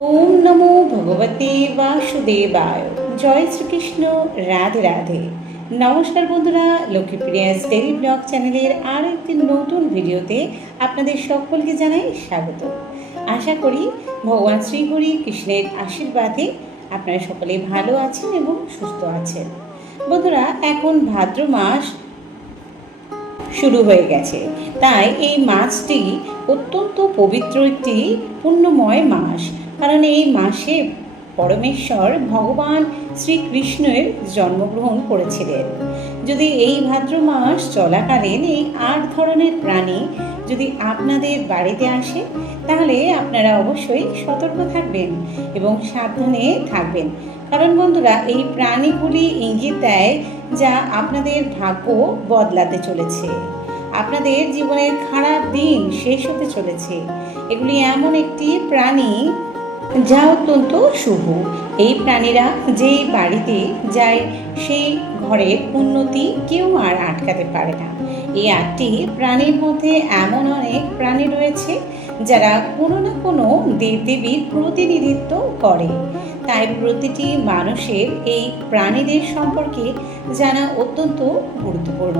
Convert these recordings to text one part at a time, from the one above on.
ওম নমো ভগবতে বাসুদেবায়। জয় শ্রীকৃষ্ণ। রাধে রাধে। নমস্কার বন্ধুরা, লক্ষ্মীপ্রিয়াস ডেইলি ব্লগ চ্যানেলের আর একটি নতুন ভিডিওতে আপনাদের সকলকে জানাই স্বাগত। আশা করি ভগবান শ্রীহরি কৃষ্ণের আশীর্বাদে আপনারা সকলে ভালো আছেন এবং সুস্থ আছেন। বন্ধুরা, এখন ভাদ্র মাস শুরু হয়ে গেছে, তাই এই মাসটি অত্যন্ত পবিত্র একটি পুণ্যময় মাস। কারণ এই মাসে পরমেশ্বর ভগবান শ্রীকৃষ্ণের জন্মগ্রহণ করেছিলেন। যদি এই ভাদ্র মাস চলাকালীন এই 8 ধরনের প্রাণী যদি আপনাদের বাড়িতে আসে, তাহলে আপনারা অবশ্যই সতর্ক থাকবেন এবং সাবধানে থাকবেন। কারণ বন্ধুরা, এই প্রাণীগুলি ইঙ্গিত দেয় যা আপনাদের ভাগ্য বদলাতে চলেছে, আপনাদের জীবনের খারাপ দিন শেষ হতে চলেছে। এগুলি এমন একটি প্রাণী যা অত্যন্ত শুভ। এই প্রাণীরা যেই বাড়িতে যায় সেই ঘরের উন্নতি কেউ আর আটকাতে পারে না। এই 8টি প্রাণীর মধ্যে এমন অনেক প্রাণী রয়েছে যারা কোনো না কোনো দেবদেবীর প্রতিনিধিত্ব করে। তাই প্রতিটি মানুষের এই প্রাণীদের সম্পর্কে জানা অত্যন্ত গুরুত্বপূর্ণ।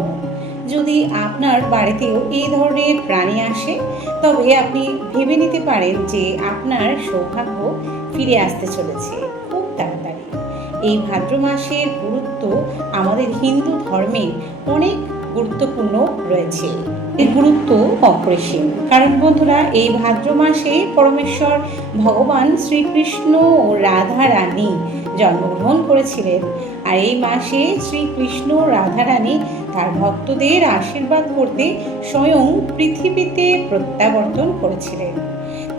যদি আপনার বাড়িতেও এই ধরনের প্রাণী আসে, তবে আপনি ভেবে নিতে পারেন যে আপনার সৌভাগ্য ফিরে আসতে চলেছে খুব তাড়াতাড়ি। এই ভাদ্র মাসের গুরুত্ব আমাদের হিন্দু ধর্মে অনেক গুরুত্বপূর্ণ রয়েছে। এর গুরুত্ব অপরিসীম। কারণ বন্ধুরা, এই ভাদ্র মাসে পরমেশ্বর ভগবান শ্রীকৃষ্ণ ও রাধা রানী জন্মগ্রহণ করেছিলেন। আর এই মাসে শ্রীকৃষ্ণ রাধা রানী তার ভক্তদের আশীর্বাদ করতে স্বয়ং পৃথিবীতে প্রত্যাবর্তন করেছিলেন।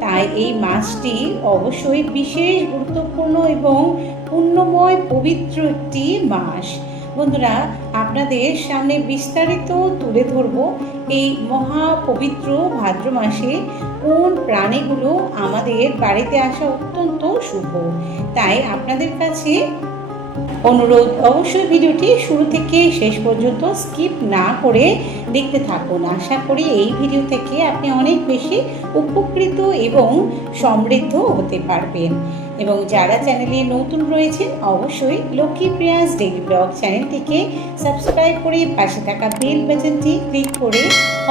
তাই এই মাসটি অবশ্যই বিশেষ গুরুত্বপূর্ণ এবং পুণ্যময় পবিত্র একটি মাস। বন্ধুরা, আপনাদের সামনে বিস্তারিত তুলে ধরব এই মহা পবিত্র ভাদ্র মাসে কোন প্রাণীগুলো আমাদের বাড়িতে আসা অত্যন্ত শুভ। তাই আপনাদের কাছে অনুরোধ, অবশ্যই ভিডিওটি শুরু থেকে শেষ পর্যন্ত স্কিপ না করে দেখতে থাকুন। আশা করি এই ভিডিও থেকে আপনি অনেক বেশি উপকৃত এবং সমৃদ্ধ হতে পারবেন। এবং যারা চ্যানেলে নতুন রয়েছেন, অবশ্যই লক্ষ্মীপ্রিয়াস ডেইলি ব্লগ চ্যানেলটিকে সাবস্ক্রাইব করে পাশে থাকা বেল বাটনটি ক্লিক করে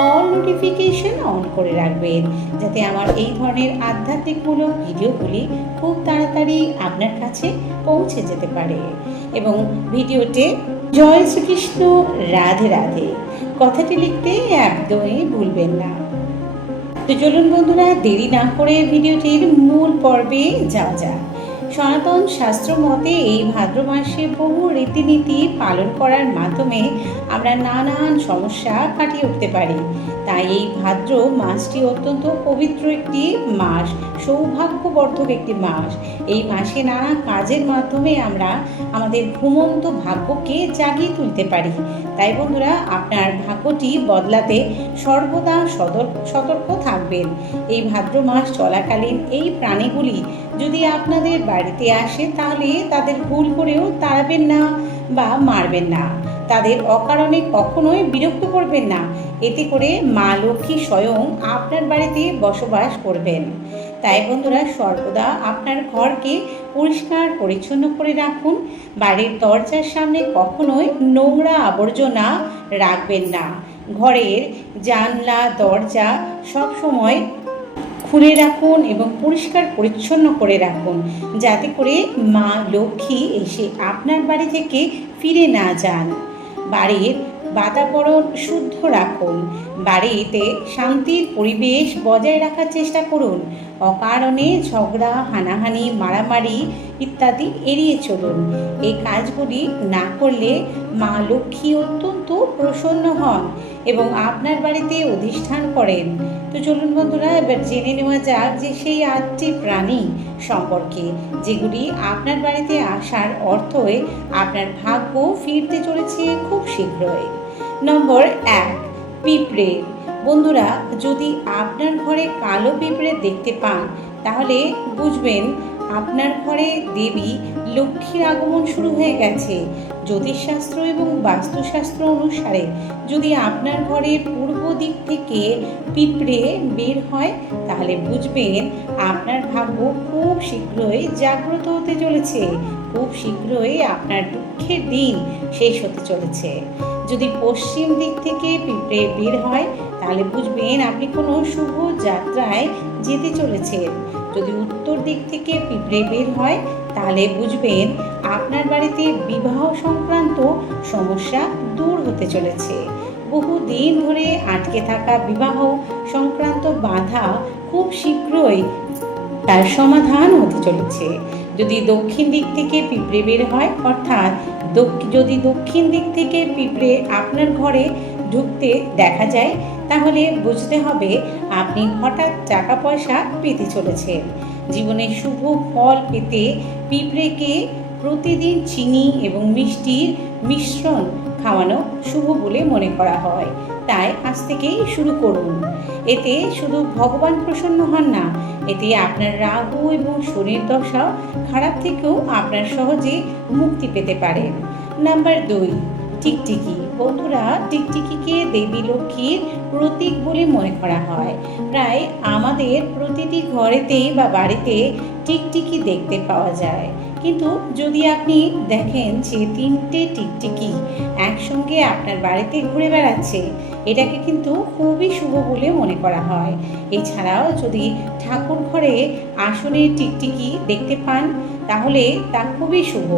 অল নোটিফিকেশন অন করে রাখবেন, যাতে আমার এই ধরনের আধ্যাত্মিকমূলক ভিডিওগুলি খুব তাড়াতাড়ি আপনার কাছে পৌঁছে যেতে পারে। এবং ভিডিওতে জয় শ্রীকৃষ্ণ রাধে রাধে কথাটি লিখতে একদমই ভুলবেন না। তো চলুন বন্ধুরা, দেরি না করে ভিডিওটির মূল পর্বে যাওয়া যাক। সনাতন শাস্ত্র মতে এই ভাদ্র মাসে বহু রীতিনীতি পালন করার মাধ্যমে আমরা নানান সমস্যা কাটিয়ে উঠতে পারি। তাই এই ভাদ্র মাসটি অত্যন্ত পবিত্র একটি মাস, সৌভাগ্যবর্ধক একটি মাস। এই মাসে নানা কাজের মাধ্যমে আমরা আমাদের ঘুমন্ত ভাগ্যকে জাগিয়ে তুলতে পারি। তাই বন্ধুরা, আপনার ভাগ্যটি বদলাতে সর্বদা সতর্ক থাকবেন। এই ভাদ্র মাস চলাকালীন এই প্রাণীগুলি যদি আপনাদের বাড়িতে আসে, তাহলে তাদের ভুল করেও তাড়াবেন না বা মারবেন না। তাদের অকারণে কখনোই বিরক্ত করবেন না। এতে করে মা লক্ষ্মী স্বয়ং আপনার বাড়িতে বসবাস করবেন। তাই বন্ধুরা, সর্বদা আপনার ঘরকে পরিষ্কার পরিচ্ছন্ন করে রাখুন। বাড়ির দরজার সামনে কখনোই নোংরা আবর্জনা রাখবেন না। ঘরের জানলা দরজা সবসময় খুলে রাখুন এবং পরিষ্কার পরিচ্ছন্ন করে রাখুন, যাতে করে মা লক্ষ্মী এসে আপনার বাড়ি থেকে ফিরে না যান। বাড়ির বাতাবরণ শুদ্ধ রাখুন। বাড়িতে শান্তির পরিবেশ বজায় রাখার চেষ্টা করুন। অকারণে ঝগড়া, হানাহানি, মারামারি ইত্যাদি এড়িয়ে চলুন। এই কাজগুলি না করলে মা লক্ষ্মী অত্যন্ত প্রসন্ন হন এবং আপনার বাড়িতে অধিষ্ঠান করেন। তো চলুন বন্ধুরা, এবার জেনে নেওয়া যাক যে সেই 8টি প্রাণী সম্পর্কে, যেগুলি আপনার বাড়িতে আসার অর্থই আপনার ভাগ্য ফিরতে চলেছে খুব শীঘ্রই। নম্বর 1, পিঁপড়ে। বন্ধুরা, যদি আপনার ঘরে কালো পিঁপড়ে দেখতে পান, তাহলে বুঝবেন আপনার ঘরে দেবী লক্ষ্মীর আগমন শুরু হয়ে গেছে। জ্যোতিষশাস্ত্র এবং বাস্তুশাস্ত্র অনুসারে যদি আপনার ঘরের পূর্ব দিক থেকে পিঁপড়ে বের হয়, তাহলে বুঝবেন আপনার ভাগ্য খুব শীঘ্রই জাগ্রত হতে চলেছে। খুব শীঘ্রই আপনার দুঃখের দিন শেষ হতে চলেছে। যদি পশ্চিম দিক থেকে পিঁপড়ে বের হয়, তাহলে বুঝবেন আপনি কোনো শুভ যাত্রায় যেতে চলেছেন। যদি উত্তর দিক থেকে পিঁপড়ে বের হয়, তাহলে বুঝবেন আপনার বাড়িতে বিবাহ সংক্রান্ত সমস্যা দূর হতে চলেছে। বহুদিন ধরে আটকে থাকা বিবাহ সংক্রান্ত বাধা খুব শীঘ্রই তার সমাধান হতে চলেছে। যদি দক্ষিণ দিক থেকে পিঁপড়ে বের হয়, অর্থাৎ যদি দক্ষিণ দিক থেকে পিঁপড়ে আপনার ঘরে ঢুকতে দেখা যায়, তাহলে বুঝতে হবে আপনি হঠাৎ টাকা পয়সা পেতে চলেছেন। জীবনে শুভ ফল পেতে পিঁপড়েকে প্রতিদিন চিনি এবং মিষ্টির মিশ্রণ খাওয়ানো শুভ বলে মনে করা হয়। তাই আজ থেকেই শুরু করুন। এতে শুধু ভগবান প্রসন্ন হন না, এতে আপনার রাহু এবং শনির দশা খারাপ থেকেও আপনার সহজে মুক্তি পেতে পারেন। নাম্বার 2, টিকটিকি। বন্ধুরা, টিকটিকিকে দেবী লক্ষ্মীর প্রতীক বলে মনে করা হয়। প্রায় আমাদের প্রতিটি ঘরেতে বা বাড়িতে টিকটিকি দেখতে পাওয়া যায়। কিন্তু যদি আপনি দেখেন যে 3টে টিকটিকি একসঙ্গে আপনার বাড়িতে ঘুরে বেড়াচ্ছে, এটাকে কিন্তু খুবই শুভ বলে মনে করা হয়। এছাড়াও যদি ঠাকুর ঘরে আসনে টিকটিকি দেখতে পান, তাহলে তা খুবই শুভ।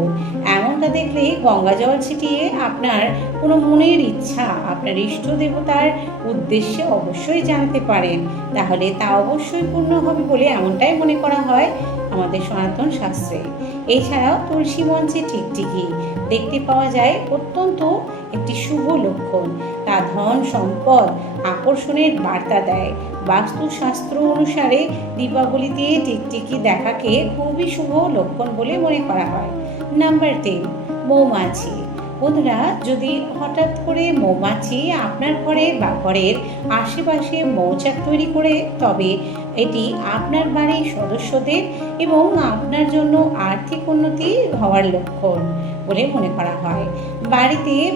এমনটা দেখলে গঙ্গা জল ছিটিয়ে আপনার কোনো মনের ইচ্ছা আপনার ইষ্ট দেবতার উদ্দেশ্যে অবশ্যই জানাতে পারেন, তাহলে তা অবশ্যই পূর্ণ হবে বলে এমনটাই মনে করা হয় আমাদের সনাতন শাস্ত্রে। এছাড়াও তুলসী মঞ্চে টিকটিকি দেখতে পাওয়া যায় অত্যন্ত একটি শুভ লক্ষণ। তা ধন সম্পদ আকর্ষণের বার্তা দেয়। বাস্তুশাস্ত্র অনুসারে দীপাবলিতে টিকটিকি দেখাকে খুবই শুভ লক্ষণ বলে মনে করা হয়। নাম্বার 3, মৌমাছি। বন্ধুরা, যদি হঠাৎ করে মৌমাছি আপনার ঘরে বা ঘরের আশেপাশে মৌচাক তৈরি করে, তবে এটি আপনার বাড়ির সদস্যদের এবং আপনার জন্য আর্থিক উন্নতি হওয়ার লক্ষণ বলে মনে করা হয়।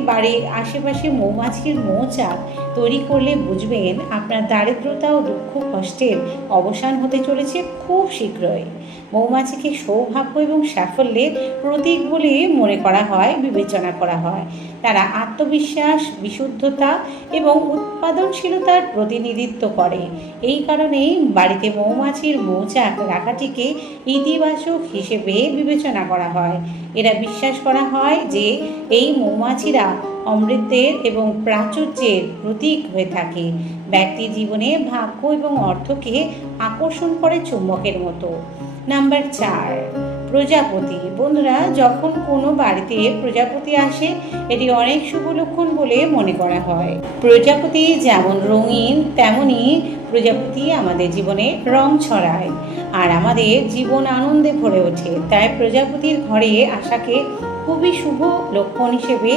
বাড়ির আশেপাশে মৌমাছির মৌচাক তৈরি করলে বুঝবেন আপনার দারিদ্রতা ও দুঃখ কষ্টের অবসান হতে চলেছে খুব শীঘ্রই। মৌমাছিকে সৌভাগ্য এবং সাফল্যের প্রতীক বলে মনে করা হয়, বিবেচনা করা হয়। তারা আত্মবিশ্বাস, বিশুদ্ধতা এবং উৎপাদনশীলতার প্রতিনিধিত্ব করে। এই কারণেই বাড়িতে মৌমাছির মৌচাক রাখাটিকে ইতিবাচক হিসেবে বিবেচনা করা হয়। এরা বিশ্বাস করা হয় যে এই মৌমাছিরা অমৃতের এবং প্রাচুর্যের প্রতীক হয়ে থাকে। ব্যক্তির জীবনে ভাগ্য এবং অর্থকে আকর্ষণ করে চুম্বকের মতো। নাম্বার 4, প্রজাপতি। বন্ধুরা, যখন কোনো বাড়িতে প্রজাপতি আসে, এটি অনেক শুভ লক্ষণ বলে মনে করা হয়। প্রজাপতি যেমন রঙিন, তেমনই প্রজাপতি আমাদের জীবনে রং ছড়ায় আর আমাদের জীবন আনন্দে ভরে ওঠে। তাই প্রজাপতির ঘরে আসাকে খুবই শুভ লক্ষণ হিসেবে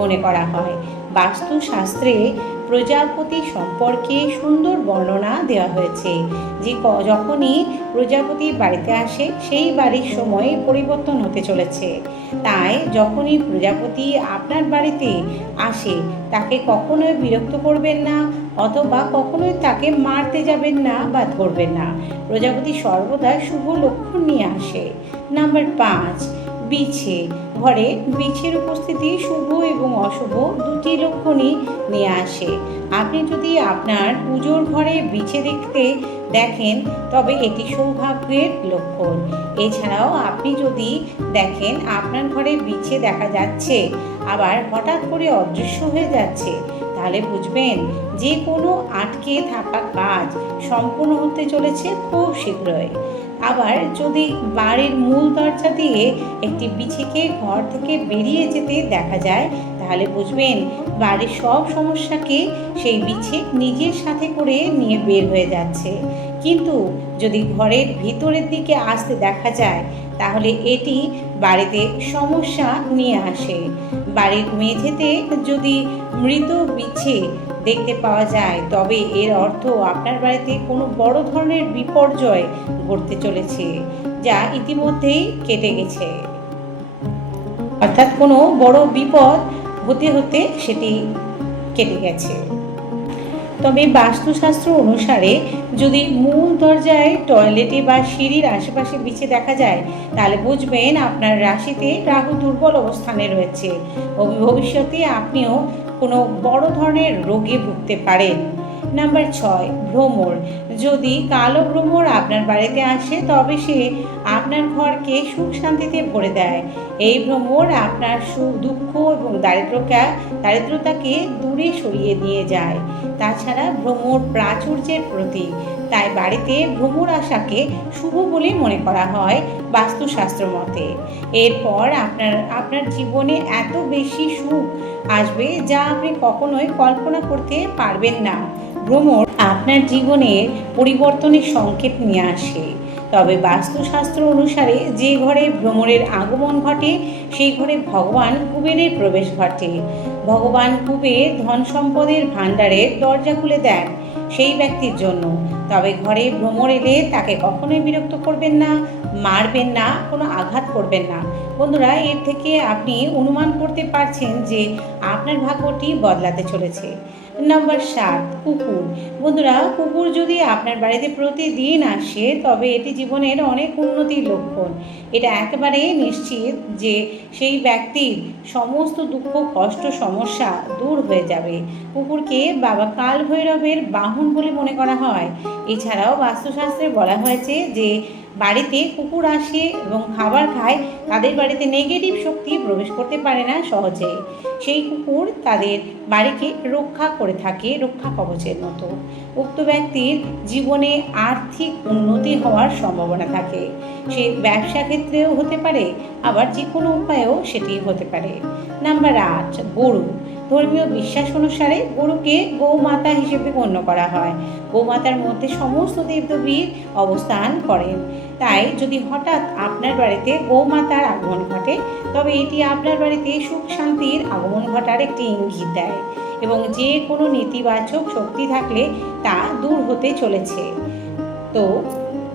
মনে করা হয়। বাস্তুশাস্ত্রে প্রজাপতি সম্পর্কে সুন্দর বর্ণনা দেওয়া হয়েছে যে যখনই প্রজাপতি বাড়িতে আসে, সেই বাড়ির সময় পরিবর্তন হতে চলেছে। তাই যখনই প্রজাপতি আপনার বাড়িতে আসে, তাকে কখনোই বিরক্ত করবেন না, অথবা কখনোই তাকে মারতে যাবেন না বা ধরবেন না। প্রজাপতি সর্বদা শুভ লক্ষণ নিয়ে আসে। নাম্বার 5, বিছে। ঘরে বিছের উপস্থিতি শুভ এবং অশুভ দুটি লক্ষণই নিয়ে আসে। আপনি যদি আপনার পুজোর ঘরে বিছে দেখেন, তবে এটি সৌভাগ্যের লক্ষণ। এছাড়াও আপনি যদি দেখেন আপনার ঘরে বিছে দেখা যাচ্ছে, আবার হঠাৎ করে অদৃশ্য হয়ে যাচ্ছে, তাহলে বুঝবেন যে কোনো আটকে থাকা কাজ সম্পূর্ণ হতে চলেছে খুব শীঘ্রই। আবার যদি বাড়ির মূল দরজা দিয়ে একটি বিছেকে ঘর থেকে বেরিয়ে যেতে দেখা যায়, তাহলে বুঝবেন বাড়ির সব সমস্যাকে সেই বিছে নিজের সাথে করে নিয়ে বের হয়ে যাচ্ছে। কিন্তু যদি ঘরের ভিতরের দিকে আসতে দেখা যায়, তাহলে এটি বাড়িতে সমস্যা নিয়ে আসে। বাড়ির মেঝেতে যদি মৃত বিছে দেখতে পাওয়া যায়, তবে এর অর্থ আপনার বাড়িতে কোনো বড় ধরনের বিপর্যয় ঘটতে চলেছে, যা ইতিমধ্যেই কেটে গেছে। অর্থাৎ কোনো বড় বিপদ হতে হতে সেটি কেটে গেছে। তবে বাস্তুশাস্ত্র অনুসারে যদি মূল দরজায়, টয়লেটে বা সিঁড়ির আশেপাশে বিছে দেখা যায়, তাহলে বুঝবেন আপনার রাশিতে রাহু দুর্বল অবস্থানে রয়েছে ও ভবিষ্যতে আপনিও কোনো বড় ধরনের রোগে ভুগতে পারেন। নাম্বার 6, ভ্রমর। যদি কালো ভ্রমর আপনার বাড়িতে আসে, তবে সে আপনার ঘরকে সুখ শান্তিতে ভরে দেয়। এই ভ্রমর আপনার সুখ, দুঃখ এবং দারিদ্রতাকে দূরে সরিয়ে নিয়ে যায়। তাছাড়া ভ্রমর প্রাচুর্যের প্রতীক, তাই বাড়িতে ভ্রমর আসাকে শুভ বলে মনে করা হয় বাস্তুশাস্ত্র মতে। এরপর আপনার জীবনে এত বেশি সুখ আসবে যা আপনি কখনোই কল্পনা করতে পারবেন না। ভ্রমর আপনার জীবনের পরিবর্তনের সংকেত নিয়ে আসে। তবে বাস্তুশাস্ত্র অনুসারে যে ঘরে ভ্রমরের আগমন ঘটে, সেই ঘরে ভগবান কুবেরের প্রবেশ ঘটে। ভগবান কুবের ধন সম্পদের ভাণ্ডারের দরজা খুলে দেন সেই ব্যক্তির জন্য। তবে ঘরে ভ্রমর এলে তাকে কখনোই বিরক্ত করবেন না, মারবেন না, কোনো আঘাত করবেন না। বন্ধুরা, এর থেকে আপনি অনুমান করতে পারছেন যে আপনার ভাগ্যটি বদলাতে চলেছে। নাম্বার 7, কুকুর। বন্ধুরা, কুকুর যদি আপনার বাড়িতে প্রতিদিন আসে, তবে এটি জীবনের অনেক উন্নতির লক্ষণ। এটা একেবারে নিশ্চিত যে সেই ব্যক্তির সমস্ত দুঃখ, কষ্ট, সমস্যা দূর হয়ে যাবে। কুকুরকে বাবা কাল ভৈরবের বাহন বলে মনে করা হয়। এছাড়াও বাস্তুশাস্ত্রে বলা হয়েছে যে বাড়িতে কুকুর আসে এবং খাবার খায়, তাদের বাড়িতে নেগেটিভ শক্তি প্রবেশ করতে পারে না সহজে। সেই কুকুর তাদের বাড়িকে রক্ষা করে থাকে, রক্ষা কবচের মতো। উক্ত ব্যক্তির জীবনে আর্থিক উন্নতি হওয়ার সম্ভাবনা থাকে। সে ব্যবসা ক্ষেত্রেও হতে পারে, আবার যে কোনো উপায়েও সেটি হতে পারে। নাম্বার 8, গরু। ধর্মীয় বিশ্বাস অনুসারে গরুকে গৌমাতা হিসেবে গণ্য করা হয়। গৌমাতার মধ্যে সমস্ত দেবদেবীর অবস্থান করেন। তাই যদি হঠাৎ আপনার বাড়িতে গৌমাতার আগমন ঘটে, তবে এটি আপনার বাড়িতে সুখ শান্তির আগমন ঘটার একটি ইঙ্গিত দেয় এবং যে কোনো নেতিবাচক শক্তি থাকলে তা দূর হতে চলেছে। তো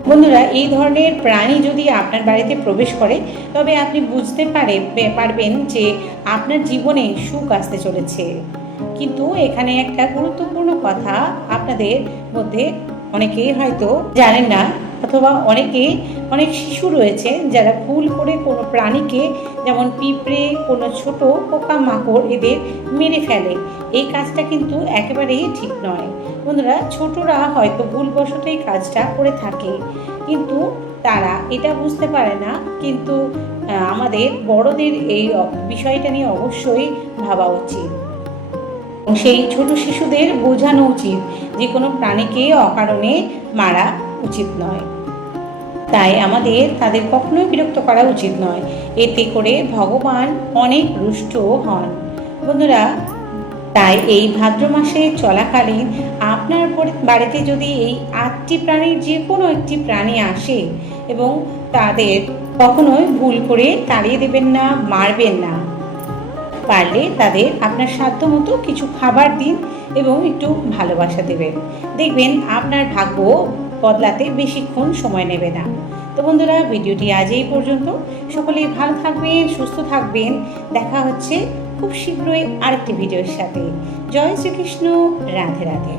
বন্ধুরা, এই ধরনের প্রাণী যদি আপনার বাড়িতে প্রবেশ করে, তবে আপনি বুঝতে পারবেন যে আপনার জীবনে সুখ আসতে চলেছে। কিন্তু এখানে একটা গুরুত্বপূর্ণ কথা আপনাদের মধ্যে অনেকেই হয়তো জানেন না, অথবা অনেক শিশু রয়েছে যারা ভুল করে কোনো প্রাণীকে, যেমন পিঁপড়ে, কোনো ছোট পোকামাকড়, এদের মেরে ফেলে। এই কাজটা কিন্তু একেবারেই ঠিক নয়। বন্ধুরা, ছোটরা হয়তো ভুলবশত এই কাজটা করে থাকে, কিন্তু তারা এটা বুঝতে পারে না। কিন্তু আমাদের বড়দের এই বিষয়টা নিয়ে অবশ্যই ভাবা উচিত। সেই ছোট শিশুদের বোঝানো উচিত যে কোনো প্রাণীকে অকারণে মারা উচিত নয়। তাই আমাদের তাদের কখনোই বিরক্ত করা উচিত নয়, এতে করে ভগবান অনেক রুষ্ট হন। বন্ধুরা, তাই এই ভাদ্র মাসে চলাকালীন আপনার বাড়িতে যদি এই 8টি প্রাণীর যে কোনো একটি প্রাণী আসে, এবং তাদের কখনোই ভুল করে তাড়িয়ে দেবেন না, মারবেন না। পারলে তাদের আপনার সাধ্য মতো কিছু খাবার দিন এবং একটু ভালোবাসা দেবেন। দেখবেন আপনার ভাগ্য বদলাতে বেশিক্ষণ সময় নেবে না। তো বন্ধুরা, ভিডিওটি আজ এই পর্যন্ত। সকলেই ভালো থাকবেন, সুস্থ থাকবেন। দেখা হচ্ছে খুব শীঘ্রই আরেকটি ভিডিওর সাথে। জয় শ্রীকৃষ্ণ, রাধে রাধে।